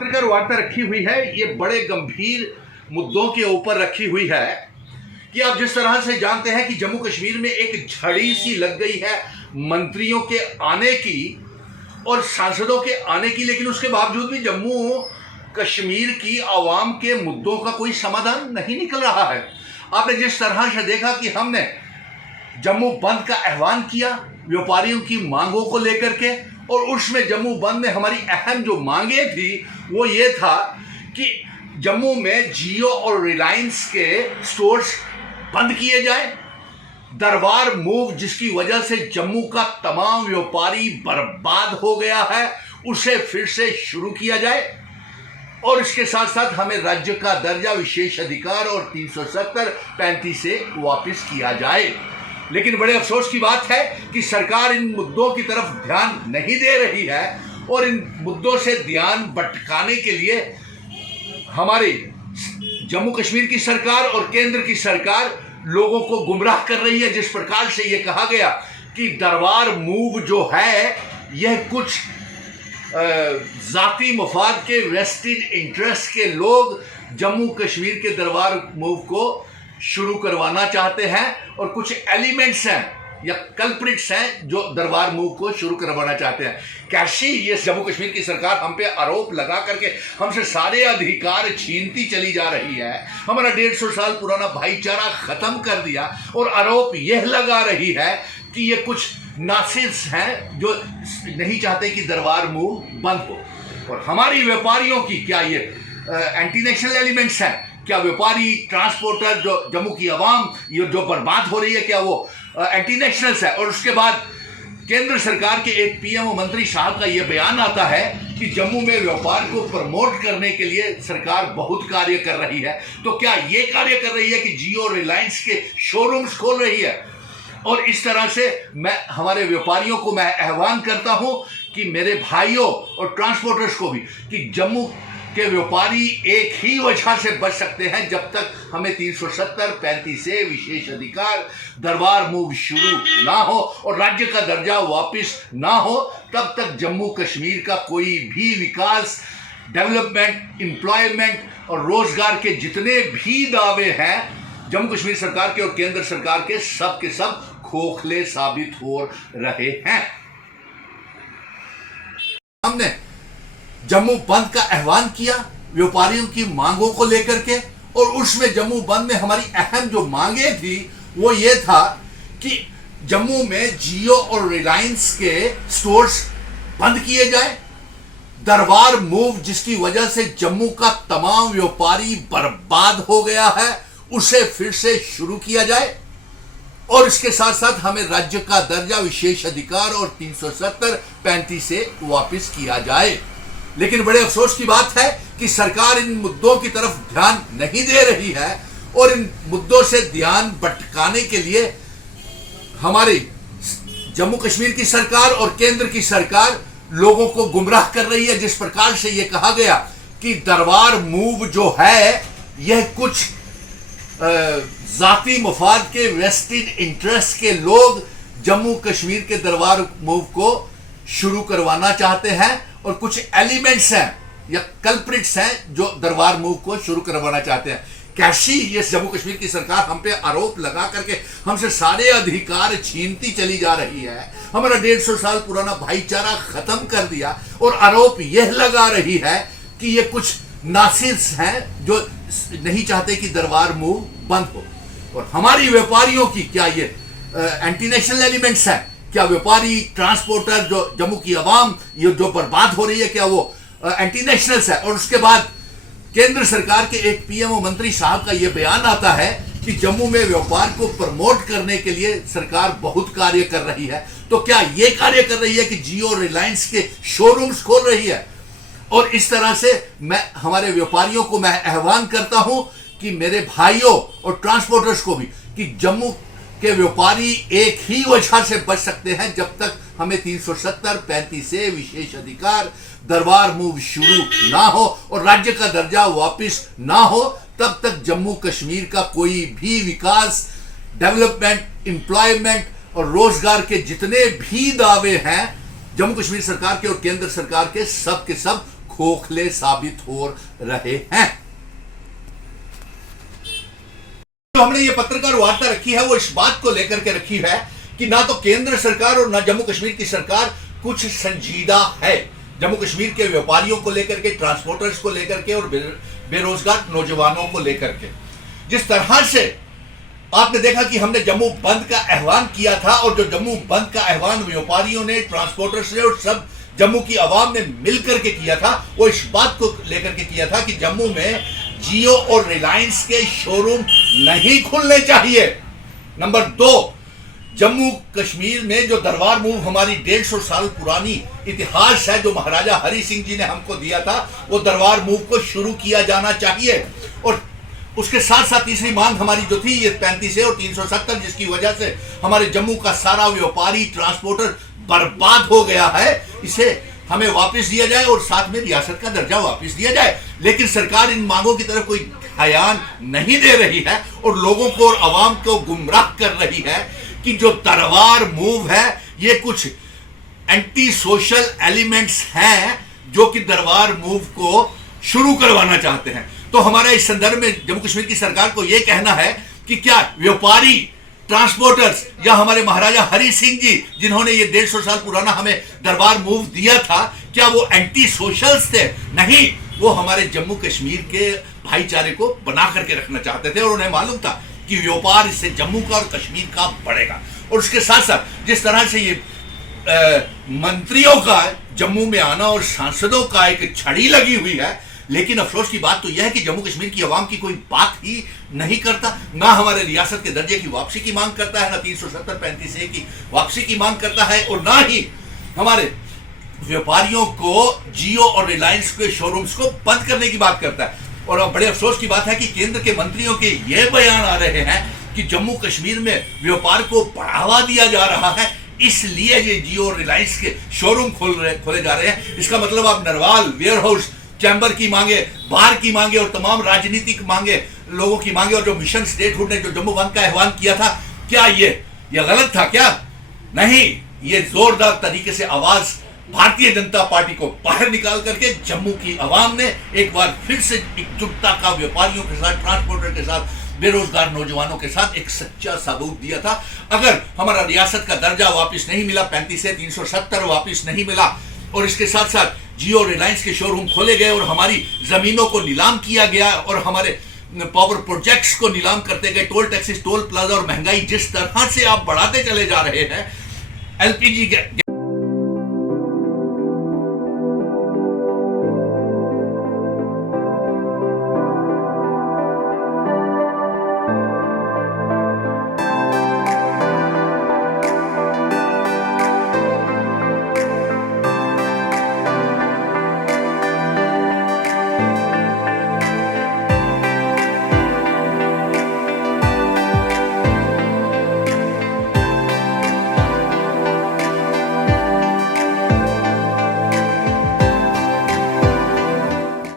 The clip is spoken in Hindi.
पत्रकार वार्ता रखी हुई है, ये बड़े गंभीर मुद्दों के ऊपर रखी हुई है कि आप जिस तरह से जानते हैं कि जम्मू कश्मीर में एक झड़ी सी लग गई है मंत्रियों के आने की और सांसदों के आने की, लेकिन उसके बावजूद भी जम्मू कश्मीर की आवाम के मुद्दों का कोई समाधान नहीं निकल रहा है। आपने जिस तरह से देखा कि हमने जम्मू बंद का आह्वान किया व्यापारियों की मांगों को लेकर के, और उसमें जम्मू बंद में हमारी अहम जो मांगे थी वो ये था कि जम्मू में जियो और रिलायंस के स्टोर्स बंद किए जाए। दरबार मूव जिसकी वजह से जम्मू का तमाम व्यापारी बर्बाद हो गया है, उसे फिर से शुरू किया जाए, और इसके साथ साथ हमें राज्य का दर्जा विशेष अधिकार और 370-35 से वापस किया जाए। लेकिन बड़े अफसोस की बात है कि सरकार इन मुद्दों की तरफ ध्यान नहीं दे रही है, और इन मुद्दों से ध्यान भटकाने के लिए हमारी जम्मू कश्मीर की सरकार और केंद्र की सरकार लोगों को गुमराह कर रही है। जिस प्रकार से ये कहा गया कि दरबार मूव जो है यह कुछ जाती मफाद के वेस्टेड इंटरेस्ट के लोग जम्मू कश्मीर के दरबार मूव को शुरू करवाना चाहते हैं, और कुछ एलिमेंट्स हैं या कल्प्रिट्स हैं जो दरबार मूव को शुरू करवाना चाहते हैं। कैसी ये जम्मू कश्मीर की सरकार हम पे आरोप लगा करके हमसे सारे अधिकार छीनती चली जा रही है, हमारा 150 साल पुराना भाईचारा खत्म कर दिया, और आरोप यह लगा रही है कि ये कुछ नासिर्स हैं जो नहीं चाहते कि दरबार मूव बंद हो। और हमारी व्यापारियों की क्या ये एंटी नेशनल एलिमेंट्स हैं? क्या व्यापारी ट्रांसपोर्टर जो जम्मू की आवाम ये जो बर्बाद हो रही है, क्या वो एंटी नेशनल्स है? और उसके बाद केंद्र सरकार के एक पीएमओ मंत्री साहब का ये बयान आता है कि जम्मू में व्यापार को प्रमोट करने के लिए सरकार बहुत कार्य कर रही है। तो क्या ये कार्य कर रही है कि जियो रिलायंस के शोरूम्स खोल रही है? और इस तरह से मैं हमारे व्यापारियों को मैं आह्वान करता हूं कि मेरे भाइयों और ट्रांसपोर्टर्स को भी, कि जम्मू के व्यापारी एक ही वजह से बच सकते हैं, जब तक हमें 370-35 से विशेष अधिकार दरबार मूव शुरू ना हो और राज्य का दर्जा वापस ना हो, तब तक जम्मू कश्मीर का कोई भी विकास, डेवलपमेंट, एम्प्लॉयमेंट और रोजगार के जितने भी दावे हैं जम्मू कश्मीर सरकार के और केंद्र सरकार के सब खोखले साबित हो रहे हैं। हमने जम्मू बंद का आह्वान किया व्यापारियों की मांगों को लेकर के, और उसमें जम्मू बंद में हमारी अहम जो मांगे थी वो ये था कि जम्मू में जियो और रिलायंस के स्टोर्स बंद किए जाए। दरबार मूव जिसकी वजह से जम्मू का तमाम व्यापारी बर्बाद हो गया है, उसे फिर से शुरू किया जाए, और इसके साथ साथ हमें राज्य का दर्जा विशेष अधिकार और 370-35 से वापस किया जाए। लेकिन बड़े अफसोस की बात है कि सरकार इन मुद्दों की तरफ ध्यान नहीं दे रही है, और इन मुद्दों से ध्यान भटकाने के लिए हमारी जम्मू कश्मीर की सरकार और केंद्र की सरकार लोगों को गुमराह कर रही है। जिस प्रकार से ये कहा गया कि दरबार मूव जो है यह कुछ जाती मफाद के वेस्टेड इंटरेस्ट के लोग जम्मू कश्मीर के दरबार मूव को शुरू करवाना चाहते हैं, और कुछ एलिमेंट्स हैं या कल्प्रिट्स हैं जो दरबार मूव को शुरू करवाना चाहते हैं। कैसी ये जम्मू कश्मीर की सरकार हम पे आरोप लगा करके हमसे सारे अधिकार छीनती चली जा रही है, हमारा 150 साल पुराना भाईचारा खत्म कर दिया, और आरोप यह लगा रही है कि ये कुछ नासिर्स हैं जो नहीं चाहते कि दरबार मूव बंद हो। और हमारी व्यापारियों की क्या ये एंटी नेशनल एलिमेंट्स हैं? क्या व्यापारी ट्रांसपोर्टर जो जम्मू की आवाम ये जो बर्बाद हो रही है, क्या वो एंटी नेशनल्स है? और उसके बाद केंद्र सरकार के एक पीएमओ मंत्री साहब का ये बयान आता है कि जम्मू में व्यापार को प्रमोट करने के लिए सरकार बहुत कार्य कर रही है। तो क्या ये कार्य कर रही है कि जियो रिलायंस के शोरूम्स खोल रही है? और इस तरह से मैं हमारे व्यापारियों को मैं आह्वान करता हूं कि मेरे भाइयों और ट्रांसपोर्टर्स को भी, कि जम्मू के व्यापारी एक ही वजह से बच सकते हैं, जब तक हमें 370-35 से विशेष अधिकार दरबार मूव शुरू ना हो और राज्य का दर्जा वापस ना हो, तब तक जम्मू कश्मीर का कोई भी विकास, डेवलपमेंट, एम्प्लॉयमेंट और रोजगार के जितने भी दावे हैं जम्मू कश्मीर सरकार के और केंद्र सरकार के सब खोखले साबित हो रहे हैं। जो हमने ये पत्रकार वार्ता रखी है वो इस बात को लेकर के रखी है कि ना तो केंद्र सरकार और ना जम्मू कश्मीर की सरकार कुछ संजीदा है जम्मू कश्मीर के व्यापारियों को लेकर के, ट्रांसपोर्टर्स को लेकर के और बेरोजगार नौजवानों को लेकर के। जिस तरह से आपने देखा कि हमने जम्मू बंद का आह्वान किया था और जो जम्मू बंद का आह्वान व्यापारियों ने, ट्रांसपोर्टर्स ने और सब जम्मू की आवाम ने मिलकर के किया था, वो इस बात को लेकर के किया था कि जम्मू में जियो और रिलायंस के शोरूम नहीं खुलने चाहिए। नंबर 2, जम्मू कश्मीर में जो दरबार मूव हमारी 150 साल पुरानी इतिहास है जो महाराजा हरि सिंह जी ने हमको दिया था, वो दरबार मूव को शुरू किया जाना चाहिए। और उसके साथ साथ तीसरी मांग हमारी जो थी ये 35 है और 370, जिसकी वजह से हमारे जम्मू का सारा व्यापारी, ट्रांसपोर्टर बर्बाद हो गया है, इसे हमें वापस दिया जाए और साथ में रियासत का दर्जा वापस दिया जाए। लेकिन सरकार इन मांगों की तरफ कोई ध्यान नहीं दे रही है और लोगों को और आवाम को गुमराह कर रही है कि जो दरबार मूव है ये कुछ एंटी सोशल एलिमेंट्स हैं जो कि दरबार मूव को शुरू करवाना चाहते हैं। तो हमारा इस संदर्भ में जम्मू कश्मीर की सरकार को यह कहना है कि क्या व्यापारी, ट्रांसपोर्टर्स या हमारे महाराजा हरि सिंह जी जिन्होंने ये 150 साल पुराना हमें दरबार मूव दिया था, क्या वो एंटी सोशल्स थे? नहीं, वो हमारे जम्मू कश्मीर के भाईचारे को बना करके रखना चाहते थे और उन्हें मालूम था कि व्यापार इससे जम्मू का और कश्मीर का बढ़ेगा। और उसके साथ साथ जिस तरह से ये मंत्रियों का जम्मू में आना और सांसदों का एक छड़ी लगी हुई है, लेकिन अफसोस की बात तो यह है कि जम्मू कश्मीर की आवाम की कोई बात ही नहीं करता, ना हमारे रियासत के दर्जे की वापसी की मांग करता है, ना 370-35 की वापसी की मांग करता है और ना ही हमारे व्यापारियों को जियो और रिलायंस के शोरूम्स को बंद करने की बात करता है। और अब बड़े अफसोस की बात है कि केंद्र के मंत्रियों के ये बयान आ रहे हैं कि जम्मू कश्मीर में व्यापार को बढ़ावा दिया जा रहा है, इसलिए ये जियो और रिलायंस के शोरूम खोले जा रहे हैं। इसका मतलब आप नरवाल, वेयर हाउस, चैम्बर की मांगे, बार की मांगे और तमाम राजनीतिक मांगे, लोगों की मांगे और जो मिशन स्टेटहुड ने जो जम्मू बंद का आह्वान किया था, क्या ये गलत था क्या? नहीं, ये जोरदार तरीके से आवाज भारतीय जनता पार्टी को बाहर निकाल करके जम्मू की आवाम ने एक बार फिर से एकजुटता का व्यापारियों के साथ, ट्रांसपोर्टर के साथ, बेरोजगार नौजवानों के साथ एक सच्चा सबूत दिया था। अगर हमारा रियासत का दर्जा वापस नहीं मिला, 35 से 370 वापस नहीं मिला और इसके साथ साथ जियो रिलायंस के शोरूम खोले गए और हमारी जमीनों को नीलाम किया गया और हमारे पावर प्रोजेक्ट्स को नीलाम करते गए, टोल टैक्सेस, टोल प्लाजा और महंगाई जिस तरह से आप बढ़ाते चले जा रहे हैं, एलपीजी